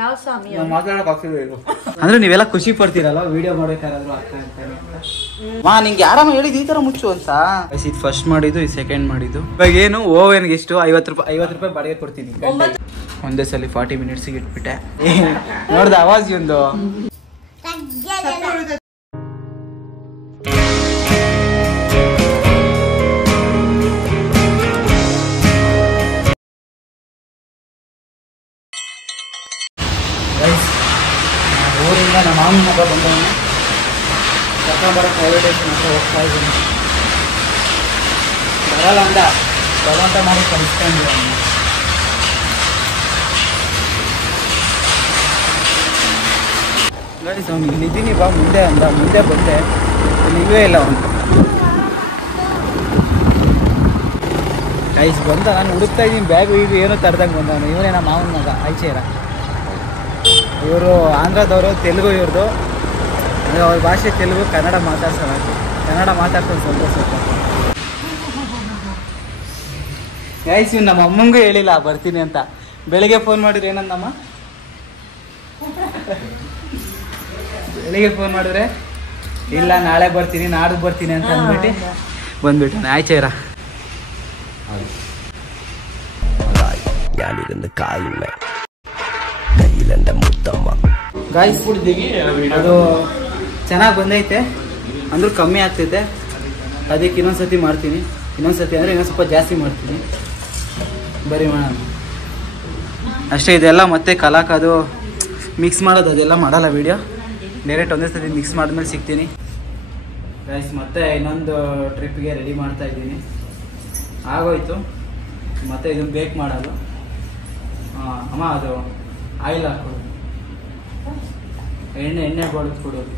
ಯಾವ ಸ್ವಾಮಿ ಮಾತಾಡಕ್ ಆಗ್ತಿಲ್ಲ ಇದು ಅಂದ್ರೆ ನೀವೆಲ್ಲ ಖುಷಿ ಪಡ್ತೀರಲ್ಲ ವಿಡಿಯೋ ಮಾಡ್ಬೇಕಾದ್ರೂ ಆಗ್ತಾ ಇರ್ತಾರೆ ಮಾ ನಿಂಗೆ ಯಾರಮ್ಮ ಹೇಳಿದ್ ಈ ತರ ಮುಚ್ಚು ಅಂತ. ಇದು ಫಸ್ಟ್ ಮಾಡಿದ್ದು ಇದು ಸೆಕೆಂಡ್ ಮಾಡಿದ್ದು. ಇವಾಗ ಏನು ಓವೆನ್ಗೆ ಎಷ್ಟು 50 ರೂಪಾಯಿ ಬಾಡಿಗೆ ಕೊಡ್ತೀನಿ. ಒಂದೇ ಸಲ 40 ಮಿನಿಟ್ಸಿಗೆ ಇಟ್ಬಿಟ್ಟೆ. ನೋಡ್ದ ಆವಾಜ್ ಒಂದು ಊರಿಂದ ನಮ್ಮ ಮಾವನ ಮಗ ಬಂದವನು ಕರ್ಕೊಂಡ್ಬರೋಕೆ ಪ್ರೈವೇಟೇಷನ್ ಹತ್ರ ಹೋಗ್ತಾ ಇದ್ದೀನಿ. ಬರಲ್ಲ ಅಂದ ಬಲವಂತ ಮಾಡಿ ಕಳಿಸ್ಕೊಂಡು ಗೈಸ್ ಅವ್ನು ಇಲ್ಲಿದ್ದೀನಿ ಬಾ ಮುಂದೆ ಅಂದ. ಮುಂದೆ ಬಂದೆ ನೀವೇ ಇಲ್ಲ ಅವನು. ಗೈಸ್ ಬಂದ ನಾನು ಹುಡುಕ್ತಾ ಇದ್ದೀನಿ ಬ್ಯಾಗು ಈಗ ಏನೋ ತರದಂಗೆ ಬಂದವನು. ಇವನೇ ನಮ್ಮ ಮಾವನ ಮಗ ಆಯ್ಚೇರ. ಇವರು ಆಂಧ್ರದವರು, ತೆಲುಗು ಇವ್ರದ್ದು. ಅಂದರೆ ಅವ್ರ ಭಾಷೆ ತೆಲುಗು, ಕನ್ನಡ ಮಾತಾಡ್ಸೋಣ. ಕನ್ನಡ ಮಾತಾಡ್ತಾರೆ ಸ್ವಲ್ಪ. ಗೈಸ್ ಇವ್ನು ನಮ್ಮ ಅಮ್ಮಂಗೂ ಹೇಳಿಲ್ಲ ಬರ್ತೀನಿ ಅಂತ. ಬೆಳಿಗ್ಗೆ ಫೋನ್ ಮಾಡಿದ್ರೆ ಏನಂದಮ್ಮ? ಬೆಳಿಗ್ಗೆ ಫೋನ್ ಮಾಡಿದ್ರೆ ಇಲ್ಲ ನಾಳೆ ಬರ್ತೀನಿ ನಾಡ್ದು ಬರ್ತೀನಿ ಅಂತ ಅಂದ್ಬಿಟ್ಟು ಬಂದ್ಬಿಟ್ಟು ಆಯ್ಚೇರ. ಗಾಯ್ಸ್ ಅದು ಚೆನ್ನಾಗಿ ಬಂದೈತೆ ಅಂದ್ರೂ ಕಮ್ಮಿ ಆಗ್ತೈತೆ. ಅದಕ್ಕೆ ಇನ್ನೊಂದ್ಸತಿ ಮಾಡ್ತೀನಿ. ಇನ್ನೊಂದ್ಸತಿ ಅಂದರೆ ಇನ್ನೊಂದು ಸ್ವಲ್ಪ ಜಾಸ್ತಿ ಮಾಡ್ತೀನಿ. ಬರೀ ಮಾಡೋಣ ಅಷ್ಟೇ. ಇದೆಲ್ಲ ಮತ್ತೆ ಕಲಾಕದು ಮಿಕ್ಸ್ ಮಾಡೋದು ಅದೆಲ್ಲ ಮಾಡಲ್ಲ ವೀಡಿಯೋ. ಡೈರೆಕ್ಟ್ ಒಂದೇ ಸತಿ ಮಿಕ್ಸ್ ಮಾಡಿದ್ಮೇಲೆ ಸಿಗ್ತೀನಿ. ಗೈಸ್ ಮತ್ತೆ ಇನ್ನೊಂದು ಟ್ರಿಪ್ಗೆ ರೆಡಿ ಮಾಡ್ತಾ ಇದ್ದೀನಿ. ಆಗೋಯ್ತು. ಮತ್ತೆ ಇದನ್ನು ಬೇಕ್ ಮಾಡೋದು. ಅಮ್ಮ ಅದು ಆಯಿಲ್ ಹಾಕೋದು, ಎಣ್ಣೆ ಬಳ್ದು ಕೊಡೋದು.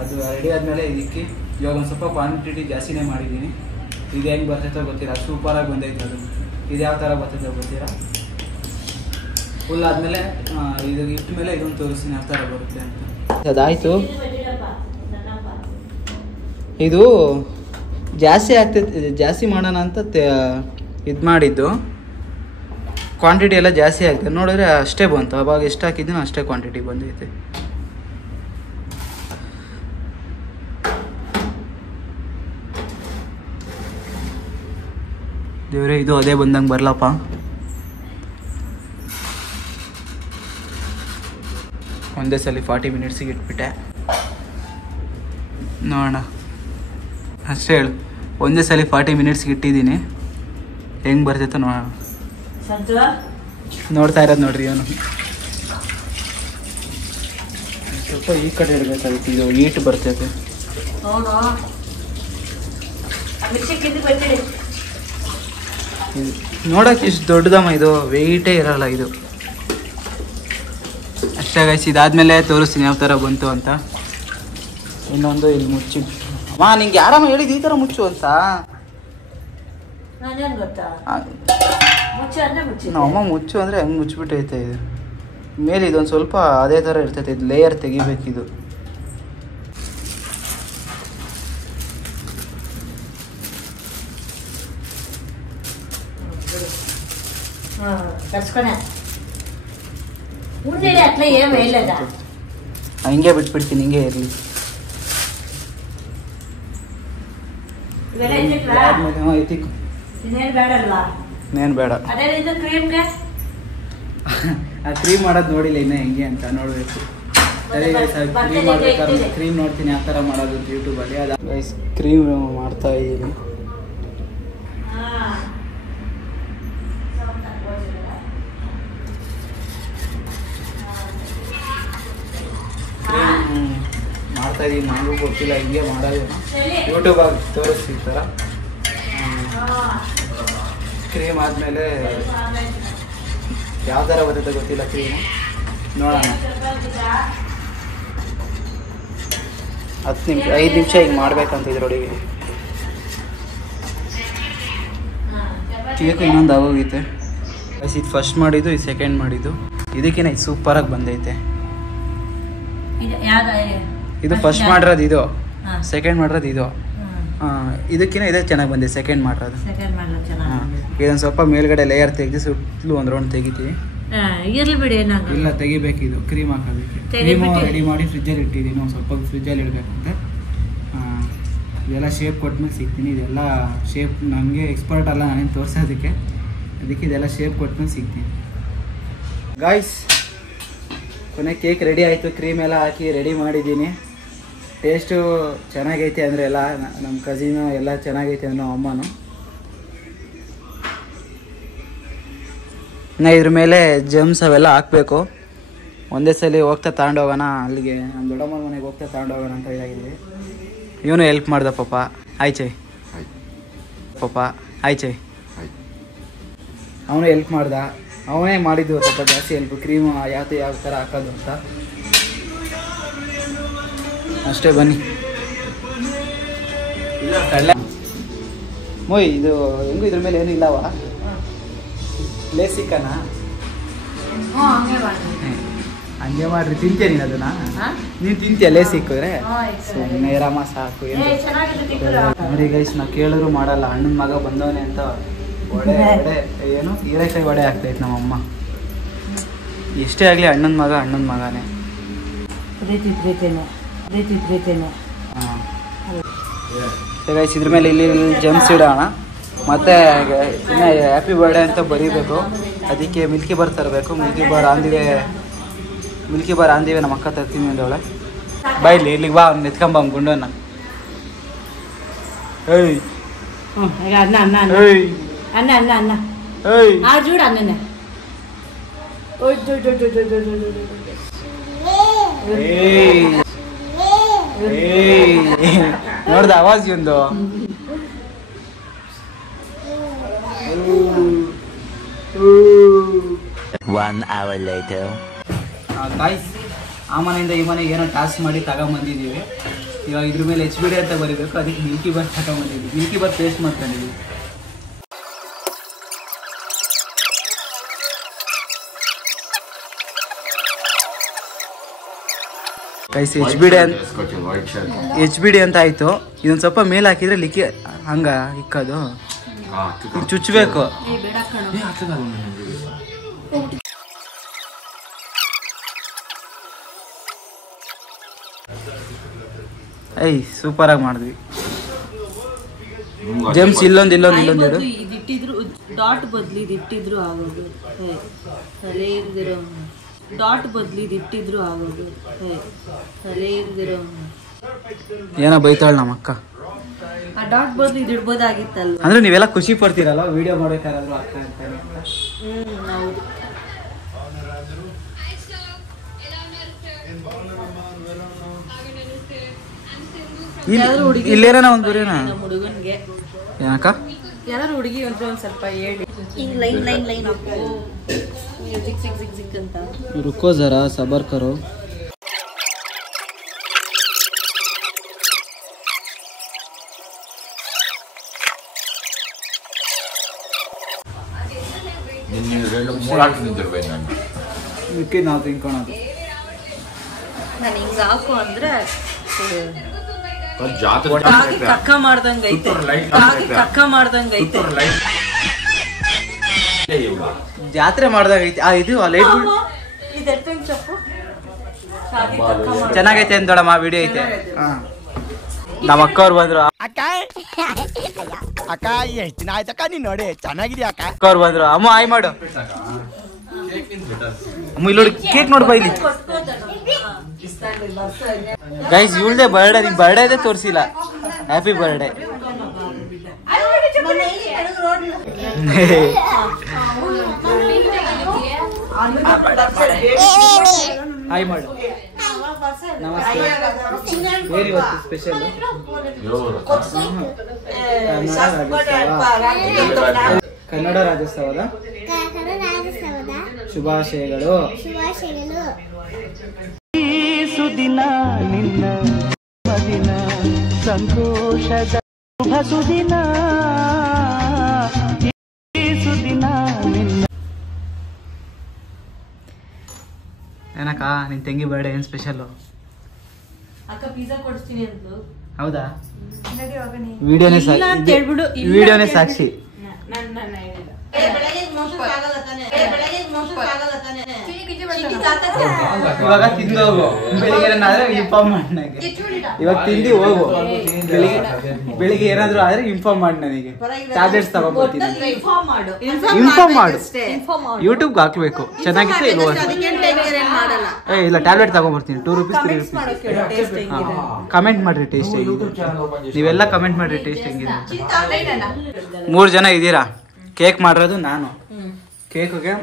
ಅದು ರೆಡಿ ಆದಮೇಲೆ ಇದಕ್ಕೆ ಇವಾಗ ಒಂದು ಸ್ವಲ್ಪ ಕ್ವಾಂಟಿಟಿ ಜಾಸ್ತಿನೇ ಮಾಡಿದ್ದೀನಿ. ಇದು ಹೆಂಗೆ ಬರ್ತೈತೋ ಗೊತ್ತಿಲ್ಲ. ಸೂಪರಾಗಿ ಬಂದೈತೆ ಅದು. ಇದು ಯಾವ ಥರ ಬರ್ತೈತೋ ಗೊತ್ತಿಲ್ಲ. ಫುಲ್ ಆದಮೇಲೆ ಇದು ಇಟ್ಟ ಮೇಲೆ ಇದೊಂದು ತೋರಿಸ್ತೀನಿ ಯಾವ ಥರ ಬರುತ್ತೆ ಅಂತ. ಅದಾಯಿತು. ಇದು ಜಾಸ್ತಿ ಆಗ್ತೈತೆ. ಜಾಸ್ತಿ ಮಾಡೋಣ ಅಂತ ಇದು ಮಾಡಿದ್ದು. ಕ್ವಾಂಟಿಟಿ ಎಲ್ಲ ಜಾಸ್ತಿ ಆಗ್ತದೆ. ನೋಡಿದ್ರೆ ಅಷ್ಟೇ ಬಂತು. ಅವಾಗ ಎಷ್ಟು ಹಾಕಿದ್ದೀನೋ ಅಷ್ಟೇ ಕ್ವಾಂಟಿಟಿ ಬಂದೈತೆ. ದೇವ್ರೆ ಇದು ಅದೇ ಬಂದಂಗೆ ಬರಲಪ್ಪ. ಒಂದೇ ಸಲ 40 ಮಿನಿಟ್ಸಿಗೆ ಇಟ್ಬಿಟ್ಟೆ. ನೋಡೋಣ ಅಷ್ಟೇ ಹೇಳು. ಒಂದೇ ಸಲ 40 ಮಿನಿಟ್ಸ್ಗೆ ಇಟ್ಟಿದ್ದೀನಿ. ಹೆಂಗೆ ಬರ್ತೈತೋ ನೋಡೋಣ. ನೋಡ್ತಾ ಇರೋದು ನೋಡ್ರಿ ಅವನು. ಸ್ವಲ್ಪ ಈ ಕಡೆ ಇಡಬೇಕಾಗಿತ್ತು. ಇದು ಈಟ್ ಬರ್ತೈತೆ. ನೋಡಕ್ಕೆ ಇಷ್ಟು ದೊಡ್ಡದಮ್ಮ. ಇದು ವೆಯ್ಟೇ ಇರಲ್ಲ ಇದು. ಅಷ್ಟೇ ಗೈಸ್. ಇದಾದ್ಮೇಲೆ ತೋರಿಸ್ತೀನಿ ಯಾವ ಥರ ಬಂತು ಅಂತ. ಇನ್ನೊಂದು ಇಲ್ಲಿ ಮುಚ್ಚಿ ಅಮ್ಮ ನಿಂಗೆ ಯಾರಮ್ಮ ಹೇಳಿದ್ದು ಈ ಥರ ಮುಚ್ಚು ಅಂತ. ನಮ್ಮಮ್ಮ ಮುಚ್ಚು ಅಂದರೆ ಹೆಂಗೆ ಮುಚ್ಚಿಬಿಟ್ಟೈತೆ. ಇದು ಮೇಲೆ ಇದೊಂದು ಸ್ವಲ್ಪ ಅದೇ ಥರ ಇರ್ತೈತೆ. ಇದು ಲೇಯರ್ ತೆಗಿಬೇಕಿದು. ಹಿಂಗೆ ಬಿಟ್ಬಿಡ್ತೀನಿ. ಹಿಂಗೆ ಇರಲಿ. ಇನ್ನೇನು ಬೇಡ. ಆ ಕ್ರೀಮ್ ಮಾಡೋದು ನೋಡಿಲ್ಲ ಇನ್ನು ಹೆಂಗೆ ಅಂತ ನೋಡಬೇಕು. ಸರಿ ಕ್ರೀಮ್ ಮಾಡ್ಬೇಕಾದ್ರೆ ಕ್ರೀಮ್ ನೋಡ್ತೀನಿ ಯಾವ ಥರ ಮಾಡೋದು ಯೂಟ್ಯೂಬಲ್ಲಿ. ಅದು ಕ್ರೀಮ್ ಮಾಡ್ತಾ ಇದ್ದೀನಿ. ಮಾಡ್ತಾ ಇದ್ದೀನಿ. ನನಗೂ ಗೊತ್ತಿಲ್ಲ ಹಿಂಗೆ ಮಾಡೋದು. ಯೂಟ್ಯೂಬಾಗಿ ತೋರಿಸ್ತೀವಿ ಥರ. ಕ್ರೀಮ್ ಆದಮೇಲೆ ಯಾವ ಥರ ಬರುತ್ತೆ ಗೊತ್ತಿಲ್ಲ ಕ್ರೀಮು. ನೋಡೋಣ. 5 ನಿಮಿಷ ಹಿಂಗೆ ಮಾಡ್ಬೇಕಂತ ಇದ್ರೊಳಗೆ. ಕೇಕು ಇನ್ನೊಂದು ಆಗೋಗೈತೆ. ಇದು ಫಸ್ಟ್ ಮಾಡಿದ್ದು ಇದು ಸೆಕೆಂಡ್ ಮಾಡಿದ್ದು. ಇದಕ್ಕಿಂತ ಇದು ಸೂಪರಾಗಿ ಬಂದೈತೆ. ಇದು ಫಸ್ಟ್ ಮಾಡಿರೋದು ಇದು, ಸೆಕೆಂಡ್ ಮಾಡಿರೋದು ಇದು. ಇದಕ್ಕಿಂತ ಇದೇ ಚೆನ್ನಾಗಿ ಬಂದಿದೆ ಸೆಕೆಂಡ್ ಮಾಡಿರೋದು. ಇದೊಂದು ಸ್ವಲ್ಪ ಮೇಲ್ಗಡೆ ಲೇಯರ್ ತೆಗೆದು ಸುತ್ತಲೂ ಒಂದು ರೌಂಡ್ ತೆಗಿತೀವಿ. ಇರ್ಲಿ ಬಿಡಿ ಏನಾಗ ಇಲ್ಲ ತೆಗಿಬೇಕಿದು ಕ್ರೀಮ್ ಹಾಕೋದಕ್ಕೆ ಕ್ರೀಮು ರೆಡಿ ಮಾಡಿ ಫ್ರಿಜ್ಜಲ್ಲಿ ಇಟ್ಟಿದ್ದೀನಿ ಒಂದು ಸ್ವಲ್ಪ ಫ್ರಿಜ್ಜಲ್ಲಿ ಇಡಬೇಕಂತೆ ಇದೆಲ್ಲ ಶೇಪ್ ಕೊಟ್ಮೇಲೆ ಸಿಗ್ತೀನಿ ಇದೆಲ್ಲ ಶೇಪ್ ನನಗೆ ಎಕ್ಸ್ಪರ್ಟ್ ಅಲ್ಲ ನಾನೇನು ತೋರಿಸೋದಕ್ಕೆ ಅದಕ್ಕೆ ಇದೆಲ್ಲ ಶೇಪ್ ಕೊಟ್ಮೇಲೆ ಸಿಗ್ತೀನಿ ಗಾಯ್ಸ್ ಕೊನೆ ಕೇಕ್ ರೆಡಿ ಆಯಿತು ಕ್ರೀಮ್ ಎಲ್ಲ ಹಾಕಿ ರೆಡಿ ಮಾಡಿದ್ದೀನಿ ಟೇಸ್ಟು ಚೆನ್ನಾಗೈತೆ ಅಂದರೆ ಎಲ್ಲ ನಮ್ಮ ಕಸಿನು ಎಲ್ಲ ಚೆನ್ನಾಗೈತೆ ಅನ್ನೋ ಅಮ್ಮನು ಇನ್ನು ಇದ್ರ ಮೇಲೆ ಜಮ್ಸ್ ಅವೆಲ್ಲ ಹಾಕಬೇಕು ಒಂದೇ ಸಲ ಹೋಗ್ತಾ ತಗೊಂಡೋಗೋಣ ಅಲ್ಲಿಗೆ ನಮ್ಮ ದೊಡ್ಡಮ್ಮನ ಮನೆಗೆ ಹೋಗ್ತಾ ತಗೊಂಡೋಗೋಣ ಅಂತ ಇದಾಗಿದೆ ಇವನು ಹೆಲ್ಪ್ ಮಾಡ್ದ ಪಾಪ ಆಯ್ಚೆ ಪಾಪ ಆಯ್ಚೆ ಅವನು ಹೆಲ್ಪ್ ಮಾಡ್ದ ಅವನೇ ಮಾಡಿದ್ದು ಸ್ವಲ್ಪ ಜಾಸ್ತಿ ಹೆಲ್ಪ್ ಕ್ರೀಮು ಯಾವ ಥರ ಹಾಕೋದು ಅಂತ ಅಷ್ಟೇ ಬನ್ನಿ ಮೊಯ್ ಇದು ಹೆಂಗು ಇದ್ರ ಮೇಲೆ ಏನು ಇಲ್ಲವಾ ಲೇಸಿಕನಾ ಹಂಗೆ ಮಾಡ್ರಿ ತಿಂತೀಯ ನೀನು ಅದನ್ನ ನೀನು ತಿಂತೀಯ ಲೇಸಿಕ್ಕಿದ್ರೆ ಸುಮ್ಮನೆ ರಾಮ ಸಾಕು ನೋಡಿ ಗೈಸ್ ನಾವು ಕೇಳಿದ್ರು ಮಾಡಲ್ಲ ಅಣ್ಣನ ಮಗ ಬಂದವನೆ ಅಂತ ವಡೆ ಏನು ಹೀರೆಕಾಯಿ ವಡೆ ಆಗ್ತೈತೆ ನಮ್ಮಮ್ಮ ಎಷ್ಟೇ ಆಗಲಿ ಅಣ್ಣನ ಮಗನೇ ಗೈಸ್ ಇದ್ರ ಮೇಲೆ ಇಲ್ಲಿ ಜಮ್ಸ್ ಇಡೋಣ ಮತ್ತೆ ಇನ್ನು ಹ್ಯಾಪಿ ಬರ್ಡೇ ಅಂತ ಬರೀಬೇಕು ಅದಕ್ಕೆ ಮಿಲ್ಕಿ ಬಾರ್ ತರಬೇಕು ಮಿಲ್ಕಿ ಬಾರ್ ಆಂದಿವೆ ನಮ್ಮ ಅಕ್ಕ ತರ್ತೀನಿ ಅಂದವಳೆ ಬಾಯ್ಲಿ ಇಲ್ಲಿಗೆ ಬಾ ಅವ್ನು ಎತ್ಕೊಂಬ ಅವ್ನು ಗುಂಡನ್ನ ಏಯ್ ನೋಡ್ದ ಆವಾಜ್ ಒಂದು ಗಾಯ್ಸ್ ಆ ಮನೆಯಿಂದ ಈ ಮನೆಗೆ ಏನೋ ಟಾಸ್ಕ್ ಮಾಡಿ ತಗೊಂಬಂದಿದ್ದೀವಿ ಇವಾಗ ಇದ್ರ ಮೇಲೆ HBD ಅಂತ ಬರೀಬೇಕು ಅದಕ್ಕೆ ಮಿಲ್ಕಿ ಬಾರ್ ತಗೊಂಬಂದಿದ್ದೀವಿ ಮಿಲ್ಕಿ ಬಾರ್ ಟೇಸ್ಟ್ ಮಾಡ್ಕೊಂಡಿದ್ದೀವಿ ಗೈಸ್ HBD ಅಂತ ಆಯ್ತು ಇದೊಂದು ಸ್ವಲ್ಪ ಮೇಲೆ ಹಾಕಿದ್ರೆ ಲಿಕ್ಕಿ ಹಂಗ ಇಕ್ಕದು ಚುಚ್ಚಬೇಕು ಐ ಸೂಪರ್ ಆಗಿ ಮಾಡಿದ್ವಿ ಜಮ್ಸ್ ಇಲ್ಲೊಂದು ಇದಿಟ್ಟಿದ್ರು ಡಾಟ್ ಬದ್ಲಿ ಇದಿಟ್ಟಿದ್ರು ಆಗೋದು ತಲೆ ಇಲ್ದಿರೋ ಡಾಟ್ ಬದ್ಲಿ ಇದಿಟ್ಟಿದ್ರು ಆಗೋದು ತಲೆ ಇಲ್ದಿರೋ ಏನೋ ಬೈತಾಳ ನಮ್ಮ ಅಕ್ಕ ಆ ಡಾಟ್ ಬದ್ಲಿ ಇದಿಡ್ಬೋದಾಗಿತ್ತಲ್ವ ಅಂದ್ರೆ ನೀವೆಲ್ಲ ಖುಷಿ ಪಡ್ತೀರಲ್ಲ ವಿಡಿಯೋ ಮಾಡ್ಬೇಕಾದ್ರೂ ಆಗ್ತಾ ಇರ್ತಾರೆ ಹೌದು ಇಲ್ಲೇನ ಒಂದು ಬರೀನ ಹುಡುಗನ್ಗೆ ಏನಕ್ಕ ಯಾರು ಹುಡುಗಿ ಒಂದ್ ಸ್ವಲ್ಪ ಹೇಳಿ ಹಿಂಗ್ ಲೈನ್ ಹಾಕೋ ಜಿಕ್ ಅಂತ ರುಕೋ ಜರಾ ಸಬರ್ ಕರೋ ಮಿಕ್ಕಿ ನಾವು ತಿನ್ಕೊಳೋದು ನಾನು ಹಿಂಗ ಹಾಕು ಅಂದ್ರೆ ಕಕ್ಕ ಮಾಡ್ದಂಗೈತೆ ಜಾತ್ರೆ ಮಾಡ್ದಾಗೈತೆ ಇದು ಲೈಟ್ ಚೆನ್ನಾಗೈತೆ ಅಂತೋಳಮ್ಮ ವಿಡಿಯೋ ಐತೆ ನಮ್ಮ ಅಕ್ಕವ್ರು ಬಂದ್ರು ಅಕ್ಕ ಎಷ್ಟು ದಿನ ಆಯ್ತಕ್ಕ ನೀನ್ ನೋಡಿ ಚೆನ್ನಾಗಿದ್ಯಾ ಅಕ್ಕ ಅಕ್ಕವ್ರು ಬಂದ್ರು ಅಮ್ಮ ಆಯ್ ಮಾಡು ಅಮ್ಮ ಇಲ್ಲಿ ಕೇಕ್ ನೋಡ್ಬಾ ಇಲ್ಲಿ ಗೈಸ್ ಇವಳ್ದೆ ಬರ್ಡೇ ನಿಮ್ ಬರ್ಡೇ ಇದೆ ತೋರಿಸಿಲ್ಲ ಹ್ಯಾಪಿ ಬರ್ಡೇ ಹಾಯ್ ಮಾಡು ನಮಸ್ತೆ ಏನ್ ಇವತ್ತು ಸ್ಪೆಷಲ್ ಕನ್ನಡ ರಾಜ್ಯೋತ್ಸವದ ಶುಭಾಶಯಗಳು ಸುದಿನ ನಿನ್ನ ಮದಿನ ಸಂತೋಷದ ಶುಭ ಸುದಿನ ಸುದಿನ ನಿನ್ನ ಏನಕ್ಕ ನಿನ್ ತಂಗಿ ಬರ್ಡೇ ಏನ್ ಸ್ಪೆಷಲ್ ಅಕ್ಕ ಪಿಜ್ಜಾ ಕೊಡ್ತೀನಿ ಅಂತ ಹೌದಾ ವಿಡಿಯೋನೇ ಸಾಕ್ಷಿ ಇವಾಗ ತಿಂದು ಹೋಗು. ಬೆಳಿಗ್ಗೆ ಏನಾದ್ರೆ ಇನ್ಫಾರ್ಮ್ ಮಾಡಿ ನನಗೆ. ಇವಾಗ ತಿಂದು ಹೋಗು. ಬೆಳಿಗ್ಗೆ ಏನಾದ್ರು ಆದ್ರೆ ಇನ್ಫಾರ್ಮ್ ಮಾಡಿ ನನಗೆ. ಟ್ಯಾಬ್ಲೆಟ್ಸ್ ತಗೊಂಡ್ಬರ್ತೀನಿ. ಇನ್ಫಾರ್ಮ್ ಮಾಡು. ಯೂಟ್ಯೂಬ್ಗೆ ಹಾಕ್ಬೇಕು. ಚೆನ್ನಾಗಿತ್ತು ಇಲ್ವಾ? ಇಲ್ಲ ಟ್ಯಾಬ್ಲೆಟ್ ತಗೊಂಡ್ಬರ್ತೀನಿ. 2 rupees 3 rupees. ಕಮೆಂಟ್ ಮಾಡ್ರಿ ಟೇಸ್ಟ್ ಹೇಗಿದೆ. ನೀವೆಲ್ಲ ಕಮೆಂಟ್ ಮಾಡ್ರಿ ಟೇಸ್ಟ್ ಹೆಂಗಿದೆ. 3 ಜನ ಇದ್ದೀರಾ. ಕೇಕ್ ಮಾಡಿರೋದು ನಾನು. ಕೇಕ್ಗೆ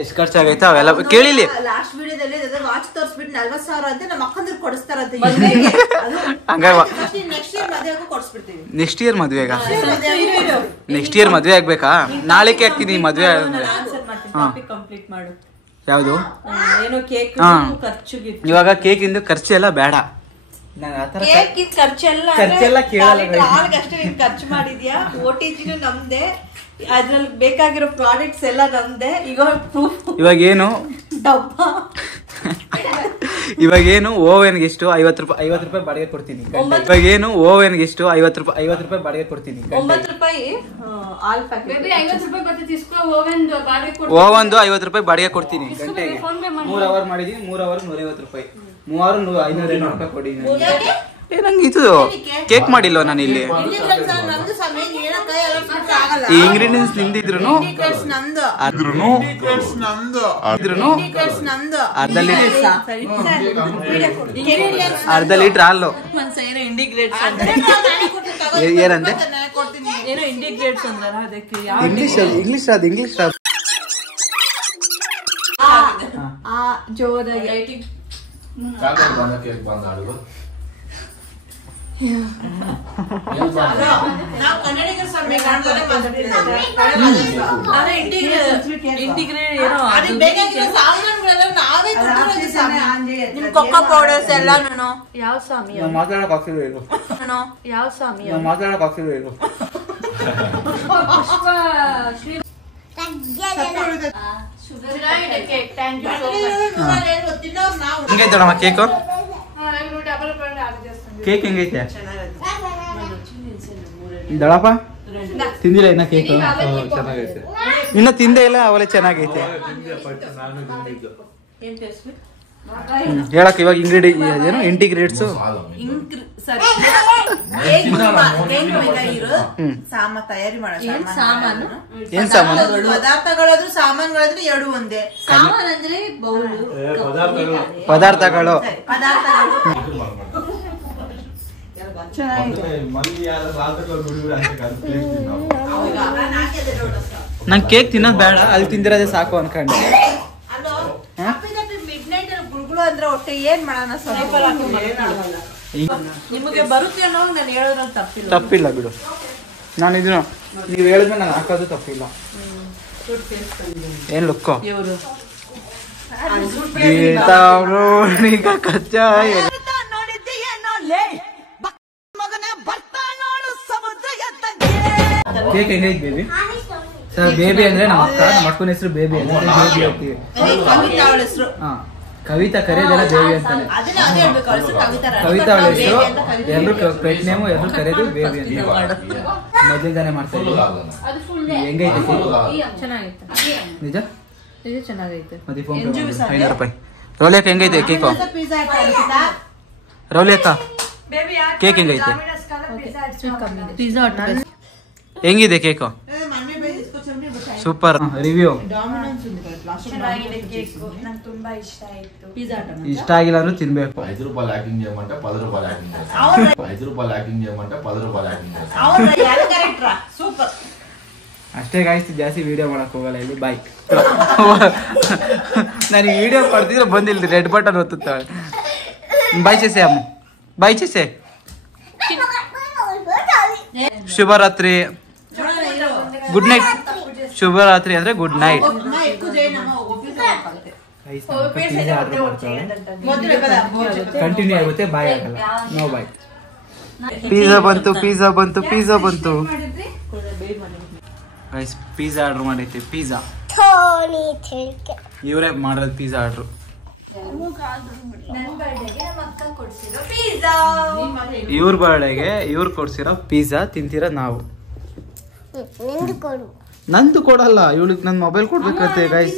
ಎಷ್ಟು ಖರ್ಚಾಗೈತೆ ಅವೆಲ್ಲ ಕೇಳಿಲಿ. ಲಾಸ್ಟ್ ವಿಡಿಯೋದಲ್ಲಿ ವಾಚ್ ತೋರಿಸ್ಬಿಟ್ಟು 40,000 ಅಂತ ನಮ್ಮ ಅಕ್ಕಂದ್ರು ಕೊಡಿಸ್ತಾರಂತೆ. ನೆಕ್ಸ್ಟ್ ಇಯರ್ ಮದ್ವೆಗ ನೆಕ್ಸ್ಟ್ ಇಯರ್ ಮದ್ವೆ ಆಗ್ಬೇಕಾ? ನಾಳೆಗೆ ಆಗ್ತೀನಿ ಮದ್ವೆ. ಯಾವುದು ಇವಾಗ ಕೇಕ್ ಇಂದು ಖರ್ಚು ಎಲ್ಲ ಬೇಡ. ಖರ್ಚೆಲ್ಲ ಕೇಳಲ್ಲ. ಖರ್ಚು ಮಾಡಿದ್ಯಾ? OTGನೂ ನಮ್ದೆ, ಅದ್ರಲ್ಲಿ ಬೇಕಾಗಿರೋ ಪ್ರಾಡಕ್ಟ್ಸ್ ಎಲ್ಲ ನಮ್ದೆ. ಇವಾಗೇನು ಇವಾಗೇನು ಓವೆನ್ಗೆ ಎಷ್ಟು 50 ರೂಪಾಯಿ ಬಾಡಿಗೆ ಕೊಡ್ತೀನಿ. ಇವಾಗೇನು ಓವೆನ್ಗೆ ಎಷ್ಟು 50 ರೂಪಾಯಿ ಬಾಡಿಗೆ ಕೊಡ್ತೀನಿ. 9 ರೂಪಾಯಿ ಓವನ್ದು 50 ರೂಪಾಯಿ ಬಾಡಿಗೆ ಕೊಡ್ತೀನಿ. ಗಂಟೆಗೆ 3 ಅವರ್ ಮಾಡಿದೀನಿ. 3 ಅವರ್ 150 ರೂಪಾಯಿ. 3 ಅವರ್ 500 ರೂಪಾಯಿ ಕೊಡಿ. ನಂಗೆ ಇದು ಕೇಕ್ ಮಾಡಿಲ್ವ ನಾನು ಇಲ್ಲಿ. ಈ ಇಂಗ್ರೀಡಿಯೆಂಟ್ಸ್ ನಿಂದಿದ್ರು ಅರ್ಧ ಲೀಟರ್ ಹಾಲು. ಏನಂತೆ ಇಂಗ್ಲಿಷ್ ಜೋರಾಗಿ ಕೊಕ್ಕೋ ಪೌಡರ್ಸ್ ಎಲ್ಲ ಯಾವ ಸ್ವಾಮಿ ಮಾತಾಡಕ್ ಆಗ್ತಿರ್ಬೇಕು. ಯಾವ ಸ್ವಾಮಿ ಮಾತಾಡಕ್ ಆಗ್ತಿರ್ಬೇಕು. ಹೆಂಗೈತೆ ನಮ್ಮ ಕೇಕು? ಕೇಕ್ ಹೆಂಗೈತೆ ದಳಪ್ಪ? ತಿಂದಿಲ್ಲ ಇನ್ನ ಕೇಕ್? ಇನ್ನ ತಿಂದೇ ಇಲ್ಲ. ಅವಲೇ ಚೆನ್ನಾಗೈತೆ ಹೇಳಕ್. ಇವಾಗ ಇಂಗ್ರೀಡಿಯೆಂಟ್ ಏನು ಇಂಟಿಗ್ರೇಟ್ಸ್ ತಯಾರಿ ಮಾಡೋ ಏನ್ ಸಾಮಾನು? ಪದಾರ್ಥಗಳಾದ್ರೂ ಸಾಮಾನುಗಳಾದ್ರೂ 2 ಒಂದೇ. ಸಾಮಾನು ಅಂದ್ರೆ ಪದಾರ್ಥಗಳು. ನಂಗೆ ಕೇಕ್ ತಿನ್ನೋದು ಬೇಡ, ಅಲ್ಲಿ ತಿಂದಿರೋದೇ ಸಾಕು ಅನ್ಕೊಂಡೆ. ಅಂದ್ರೆ ಒಟ್ಟೆ ಏನ್ ಮಾಡೋಣ? ನಿಮಗೆ ಬರುತ್ತೆ ಅನ್ನೋ ನಾನು ಹೇಳೋದ್ರಲ್ಲಿ ತಪ್ಪಿಲ್ಲ ಬಿಡು. ನಾನು ಇದನ್ನ ನೀವು ಹೇಳಿದ್ಮೇಲೆ ನಾನು ಹಾಕೋದು ತಪ್ಪಿಲ್ಲ. ಏನ್ ಲುಕ್ಕೋ ಕಚ್ಚಾಯ ಕೇಕ್ ಹೆಂಗೈತೆ ಬೇಬಿ? ಸರ್ ಬೇಬಿ ಅಂದ್ರೆ ನಮ್ಮ ಅಕ್ಕ, ನಮ್ಮ ಅಕ್ಕನ ಹೆಸರು ಬೇಬಿ ಅಂತ. ಬೇಬಿ ಹೋಗ್ತೀವಿ. ಕವಿತಾ ಕರೆಯೋದೆಲ್ಲ ಬೇಬಿ ಅಂತಾನೆ. ಕವಿತಾ ಅವಳ ಹೆಸರು. ಎಲ್ರು ಪೆಟ್ ನೇಮು ಎಲ್ರು ಕರೆಯೋದು ಬೇಬಿ ಅಂತ. ಮೊದಲಿಂದಾನೆ ಮಾಡ್ತಾ ಇದ್ದೀವಿ. ಹೆಂಗೈತೆ ನಿಜ? ಚೆನ್ನಾಗೈತೆ. ಮತ್ತೆ ಫೋನ್ 500 ರೂಪಾಯಿ. ರೌಲಿ ಅಕ್ಕ ಹೆಂಗೈತೆ ಕೇಕು? ರೌಲಿ ಅಕ್ಕ ಕೇಕ್ ಹೆಂಗೈತೆ? ಹೆಂಗಿದೆ ಕೇಕು? ಸೂಪರ್. ರಿವ್ಯೂ ಇಷ್ಟ ಆಗಿಲ್ಲ ಅಂದ್ರೂ ತಿನ್ಬೇಕು. 5 ರೂಪಾಯಿ ಹಾಕಿಂಗ್ చేయమంటే 10 ರೂಪಾಯಿ ಹಾಕಿಂಗ್ చేస్తా. 5 ರೂಪಾಯಿ ಹಾಕಿಂಗ್ చేయమంటే 10 ರೂಪಾಯಿ ಹಾಕಿಂಗ್ చేస్తా. ಸೂಪರ್. ಅಷ್ಟೇ ಗಾಯ್ತು, ಜಾಸ್ತಿ ವಿಡಿಯೋ ಮಾಡಕ್ ಹೋಗಲ್ಲ ಇಲ್ಲಿ. ಬಾಯ್. ನಾನು ವಿಡಿಯೋ ಮಾಡ್ತಿದ್ರೆ ಬಂದಿಲ್ಲ, ರೆಡ್ ಬಟನ್ ಒತ್ತುತ್ತಾಳೆ. ಬಾಯ್ ಚೇಸೆ ಅಮ್ಮ, ಬಾಯ್ ಚೇಸೆ. ಶುಭರಾತ್ರಿ, ಗುಡ್ ನೈಟ್. ಶುಭರಾತ್ರಿ ಅಂದ್ರೆ ಗುಡ್ ನೈಟ್. ಕಂಟಿನ್ಯೂ ಆಗುತ್ತೆ, ಬಾಯ್ ಆಗಲ್ಲ. No bye. ಪಿಜ್ಜಾ ಬಂತು, ಪಿಜ್ಜಾ ಬಂತು, ಪಿಜ್ಜಾ ಬಂತು. ಗೈಸ್ ಪಿಜ್ಜಾ ಆರ್ಡರ್ ಮಾಡೈತೆ. ಪಿಜ್ಜಾ ಇವರೇ ಮಾಡೋದು. ಪಿಜ್ಜಾ ಆರ್ಡ್ರು ಇವ್ರ ಬರ್ಡೇಗೆ ಇವ್ರು ಕೊಡ್ಸಿರೋ ಪಿಜ್ಜಾ ತಿಂತೀರ ನಾವು. ನಂದು ಕೊಡಲ್ಲ ಇವಳಿಗೆ ನನ್ನ ಮೊಬೈಲ್ ಕೊಡ್ಬೇಕಂತೆ ಗೈಸ್.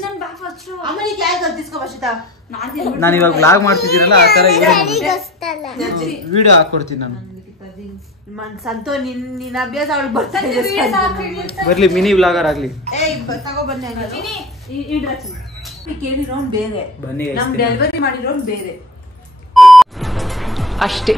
ನಾನು ಇವಾಗ ವ್ಲಾಗ್ ಮಾಡ್ತಿದ್ದೀನಲ್ಲ ಆ ತರ ವಿಡಿಯೋ ಹಾಕೊಡ್ತೀನಿ ನಾನು. ಸಂತೋ ನಿನ್ನ ಅಭ್ಯಾಸ ಅವಳು ಬರ್ತಾನೆ ಬರ್ಲಿ ಮಿನಿ ವ್ಲಾಗರ್ ಆಗ್ಲಿ. ಕೇಳಿರೋನ್ ಬೇರೆ, ಬನ್ನಿ ನಮ್ ಡೆಲಿವರಿ ಮಾಡಿರೋನ್ ಬೇರೆ ಅಷ್ಟೇ.